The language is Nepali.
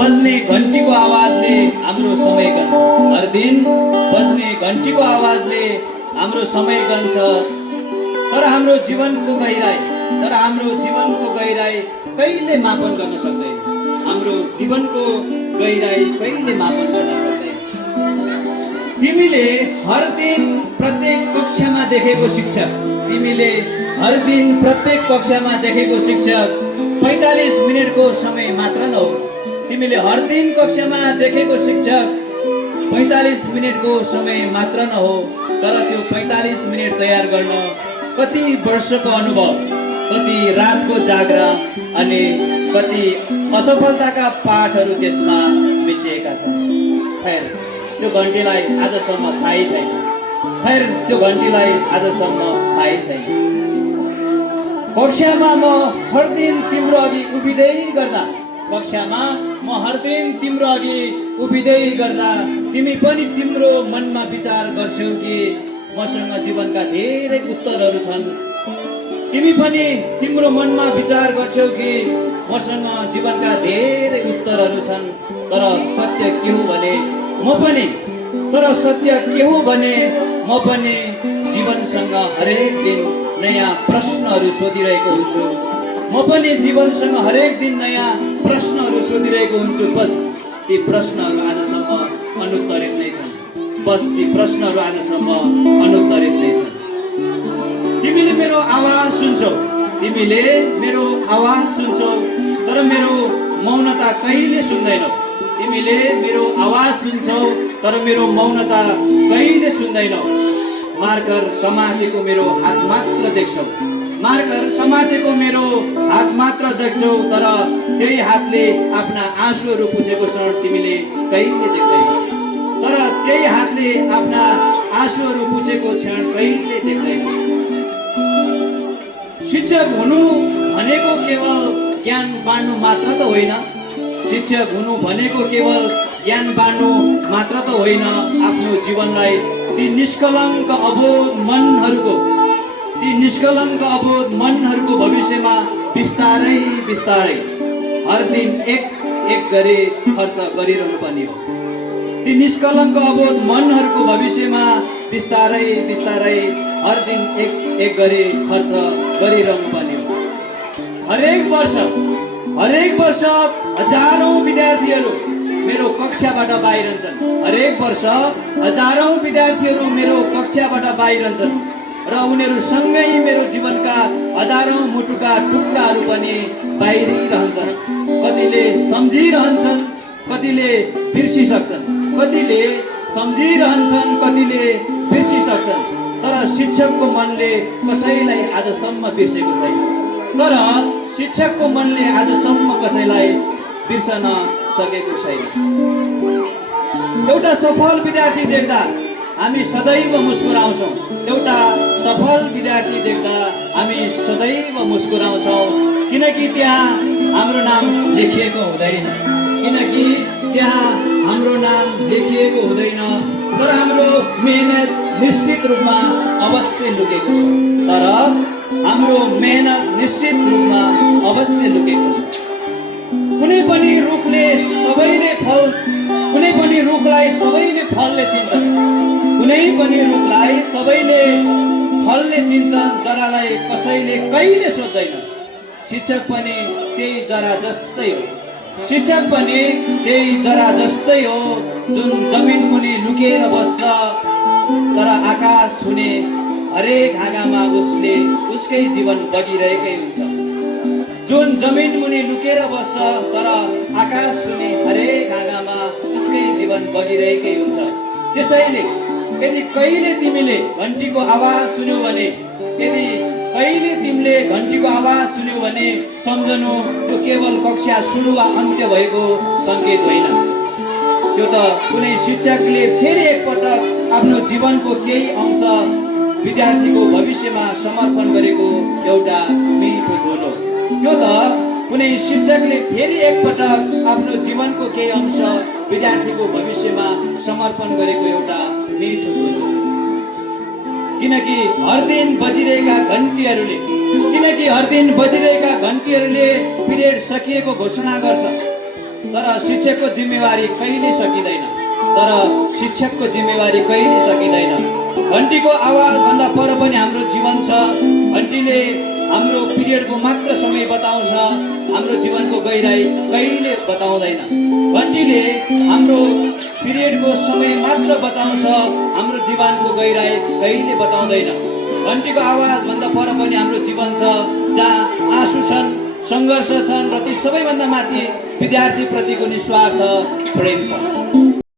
बज्ने घन्टीको आवाजले हाम्रो समय गन्छ। हर दिन बज्ने घन्टीको आवाजले हाम्रो समय गन्छ। तर हाम्रो जीवनको गहिराई कहिले मापन गर्न सक्दैन। हाम्रो जीवनको गहिराई कहिले मापन गर्न सक्दैन। तिमीले हर दिन प्रत्येक कक्षामा देखेको शिक्षक, 45 मिनेटको समय मात्र न हो। तिमीले हर दिन कक्षामा देखेको शिक्षक 45 मिनेटको समय मात्र न हो। तर त्यो 45 मिनेट तयार गर्न कति वर्षको अनुभव, कति रातको जागरण अनि कति असफलताका पाठहरू त्यसमा मिसिएका छन्। खैर त्यो घन्टीलाई आजसम्म थाहै छैन। कक्षामा म हर दिन तिम्रो अघि उभिँदै गर्दा तिमी पनि तिम्रो मनमा विचार गर्छौ कि मसँग जीवनका धेरै उत्तरहरू छन्। तिमी पनि तिम्रो मनमा विचार गर्छौ कि मसँग जीवनका धेरै उत्तरहरू छन्। तर सत्य के हो भने म पनि जीवनसँग हरेक दिन नयाँ प्रश्नहरू सोधिरहेको हुन्छु। बस ती प्रश्नहरू आजसम्म अनुत्तरित नै छन्। तिमीले मेरो आवाज सुन्छौ, तर मेरो मौनता कहिले सुन्दैनौ। मार्कर समातेको मेरो हात मात्र देख्छौ। तर त्यही हातले आफ्ना आँसुहरू पुछेको क्षण तिमीले कहिले देख्दैनौ। शिक्षक हुनु भनेको केवल ज्ञान बाँड्नु मात्र त होइन। आफ्नो जीवनलाई ती निष्कलङ्क अबोध मनहरूको भविष्यमा बिस्तारै हर दिन एक गरी खर्च गरिरहनु पर्ने हो। ती निष्कलङ्क अबोध मनहरूको भविष्यमा बिस्तारै हर दिन एक गरी खर्च गरिरहनु पर्ने हो। हरेक वर्ष हजारौं विद्यार्थीहरू मेरो कक्षाबाट बाहिरन्छन् र उनीहरूसँगै मेरो जीवनका हजारौं मुटुका टुक्राहरू पनि बाहिरिरहन्छन्। कतिले सम्झिरहन्छन्, कतिले बिर्सिसक्छन्। तर शिक्षकको मनले कसैलाई आजसम्म बिर्सेको छैन। बिर्सन सकेको छैन। एउटा सफल विद्यार्थी देख्दा हामी सदैव मुस्कुराउँछौँ। किनकि त्यहाँ हाम्रो नाम लेखिएको हुँदैन। तर हाम्रो मेहनत निश्चित रूपमा अवश्य लुकेको छ। कुनै पनि रुखलाई सबैले फलले चिन्छन्। जरालाई कसैले कहिले सोध्दैन। शिक्षक पनि त्यही जरा जस्तै हो जुन जमिन मुनि लुकेर बस्छ। तर आकाश छुने हरेक हाँगामा उसकै जीवन बगिरहेकै हुन्छ। त्यसैले यदि कहिले तिमीले घन्टीको आवाज सुन्यौ भने सम्झनु त्यो केवल कक्षा सुरु वा अन्त्य भएको संकेत होइन। त्यो त कुनै शिक्षकले फेरि एकपटक आफ्नो जीवनको केही अंश विद्यार्थीको भविष्यमा समर्पण गरेको एउटा मिठो ढोल हो। किनकि हर दिन बजिरहेका घन्टीहरूले पिरियड सकिएको घोषणा गर्छ। तर शिक्षकको जिम्मेवारी कहिले सकिँदैन। घन्टीको आवाजभन्दा पर पनि हाम्रो जीवन छ। घन्टीले हाम्रो पिरियडको मात्र समय बताउँछ, हाम्रो जीवनको गहिराई कहिले बताउँदैन। घन्टीले हाम्रो पिरियडको समय मात्र बताउँछ, हाम्रो जीवनको गहिराई कहिले बताउँदैन। घन्टीको आवाजभन्दा पर पनि हाम्रो जीवन छ, जहाँ आँसु छन्, सङ्घर्ष छन् र ती सबैभन्दा माथि विद्यार्थीप्रतिको निस्वार्थ प्रेम छ।